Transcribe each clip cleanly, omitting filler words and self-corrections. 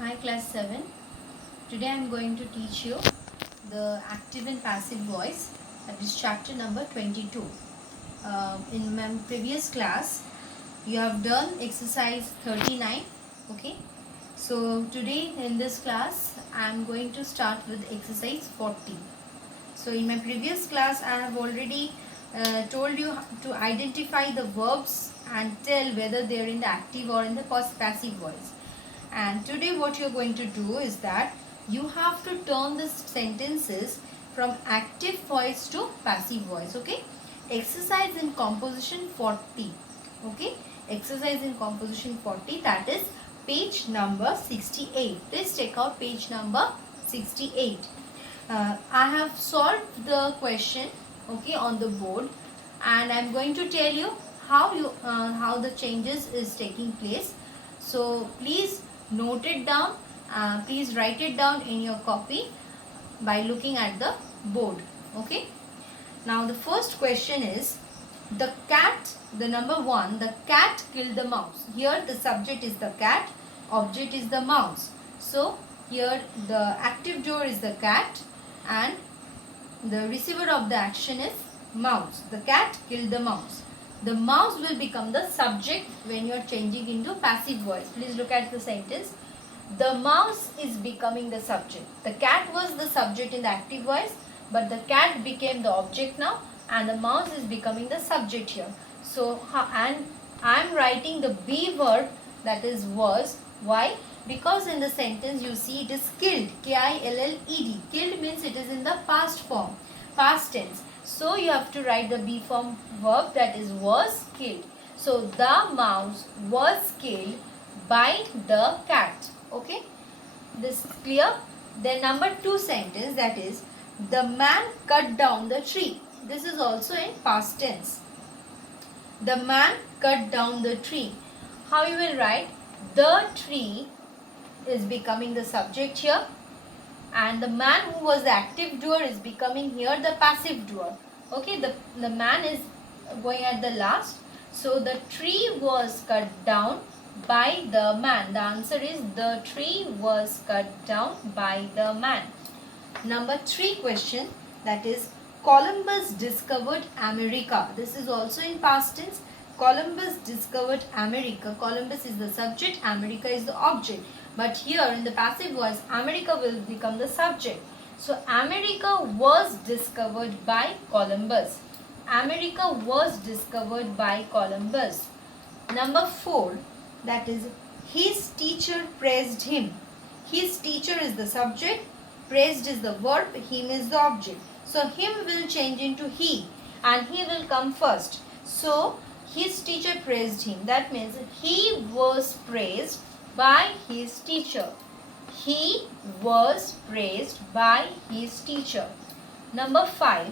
Hi class 7. Today I am going to teach you the active and passive voice, that is chapter number 22. In my previous class you have done exercise 39. Okay, so today in this class I am going to start with exercise 40. So in my previous class I have already told you to identify the verbs and tell whether they are in the active or in the passive voice. And today what you're going to do is that you have to turn the sentences from active voice to passive voice. Okay, exercise in composition 40. Okay, exercise in composition 40, that is page number 68. Please check out page number 68. I have solved the question, okay, on the board, and I'm going to tell you how the changes is taking place. So please note it down. Please write it down in your copy by looking at the board. Okay. Now the first question is the cat. The number 1. The cat killed the mouse. Here the subject is the cat. Object is the mouse. So here the active doer is the cat and the receiver of the action is mouse. The cat killed the mouse. The mouse will become the subject when you are changing into passive voice. Please look at the sentence. The mouse is becoming the subject. The cat was the subject in the active voice, but the cat became the object now and the mouse is becoming the subject here. So, and I am writing the be verb, that is was. Why? Because in the sentence you see it is killed, K-I-L-L-E-D. Killed means it is in the past form, past tense. So you have to write the be form verb, that is was killed. So the mouse was killed by the cat. Okay, this is clear. Then number 2 sentence, that is the man cut down the tree. This is also in past tense. The man cut down the tree. How you will write? The tree is becoming the subject here, and the man who was the active doer is becoming here the passive doer. Okay, the man is going at the last. So the tree was cut down by the man. The answer is the tree was cut down by the man. Number 3 question, that is Columbus discovered America. This is also in past tense. Columbus discovered America. Columbus is the subject, America is the object. But here in the passive voice, America will become the subject. So America was discovered by Columbus. America was discovered by Columbus. Number 4, that is his teacher praised him. His teacher is the subject, praised is the verb, him is the object. So him will change into he and he will come first. So his teacher praised him. That means he was praised by his teacher. He was praised by his teacher. Number 5,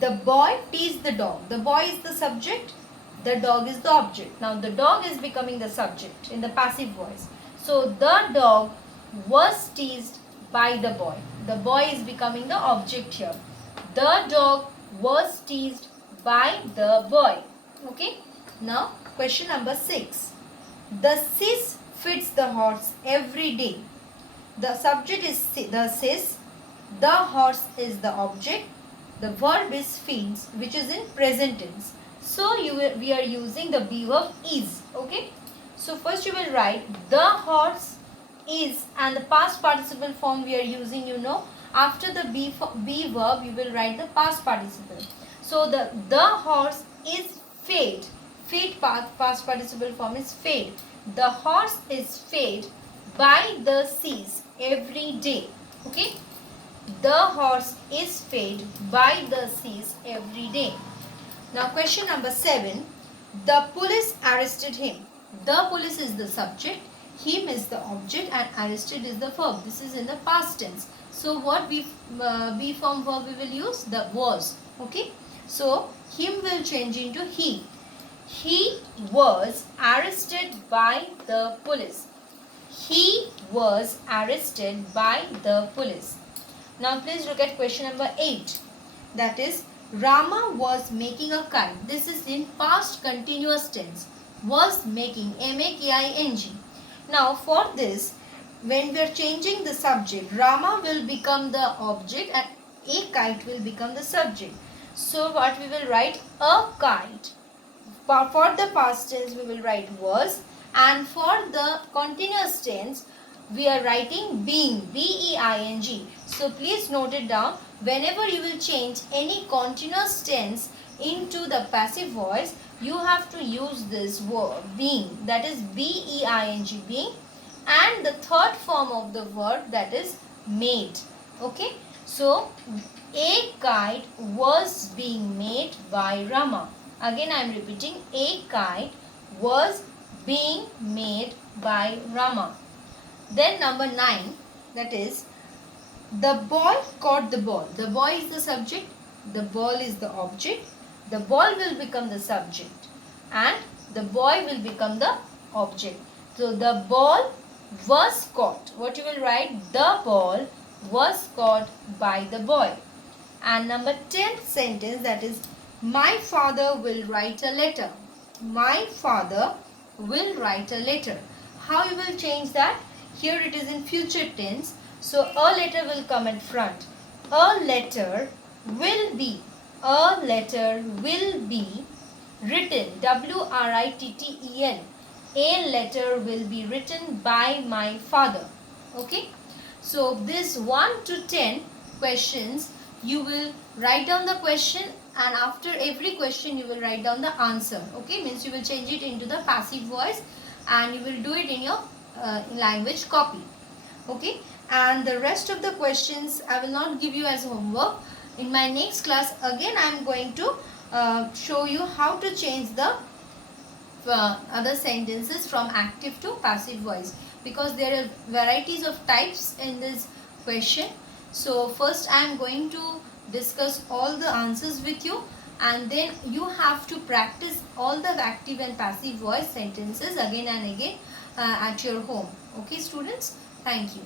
the boy teased the dog. The boy is the subject, the dog is the object. Now the dog is becoming the subject in the passive voice. So the dog was teased by the boy. The boy is becoming the object here. The dog was teased by the boy. Okay. Now question number 6. The sis feeds the horse every day. The subject is the sis. The horse is the object. The verb is feeds, which is in present tense. So we are using the be verb is. Okay. So first you will write the horse is, and the past participle form we are using, after the be verb you will write the past participle. So the horse is fed. Fed past participle form is fed. The horse is fed by the sis every day. Okay. The horse is fed by the sis every day. Now question number 7. The police arrested him. The police is the subject, him is the object, and arrested is the verb. This is in the past tense. So what be form verb we will use? The was. Okay. So him will change into he. He was arrested by the police. He was arrested by the police. Now please look at question number 8. That is Rama was making a kite. This is in past continuous tense. Was making, M-A-K-I-N-G. Now for this, when we are changing the subject, Rama will become the object and a kite will become the subject. So what we will write? A kite. For the past tense we will write was, and for the continuous tense we are writing being, B-E-I-N-G. So please note it down. Whenever you will change any continuous tense into the passive voice, you have to use this word being, that is B-E-I-N-G, being, and the third form of the verb, that is made. Okay, so a kite was being made by Rama. Again I am repeating, a kite was being made by Rama. Then number 9, that is the boy caught the ball. The boy is the subject, the ball is the object. The ball will become the subject and the boy will become the object. So the ball was caught. What you will write? The ball was caught by the boy. And number 10th sentence, that is my father will write a letter. My father will write a letter. How you will change that? Here it is in future tense. So a letter will come at front. A letter will be. A letter will be written. W-R-I-T-T-E-N. A letter will be written by my father. Okay. So this 1 to 10 questions, you will write down the question, and after every question you will write down the answer. Okay, means you will change it into the passive voice and you will do it in your language copy. Okay, and the rest of the questions I will not give you as homework. In my next class again I am going to show you how to change the other sentences from active to passive voice, because there are varieties of types in this question. So first I am going to discuss all the answers with you, and then you have to practice all the active and passive voice sentences again and again at your home. Okay students, thank you.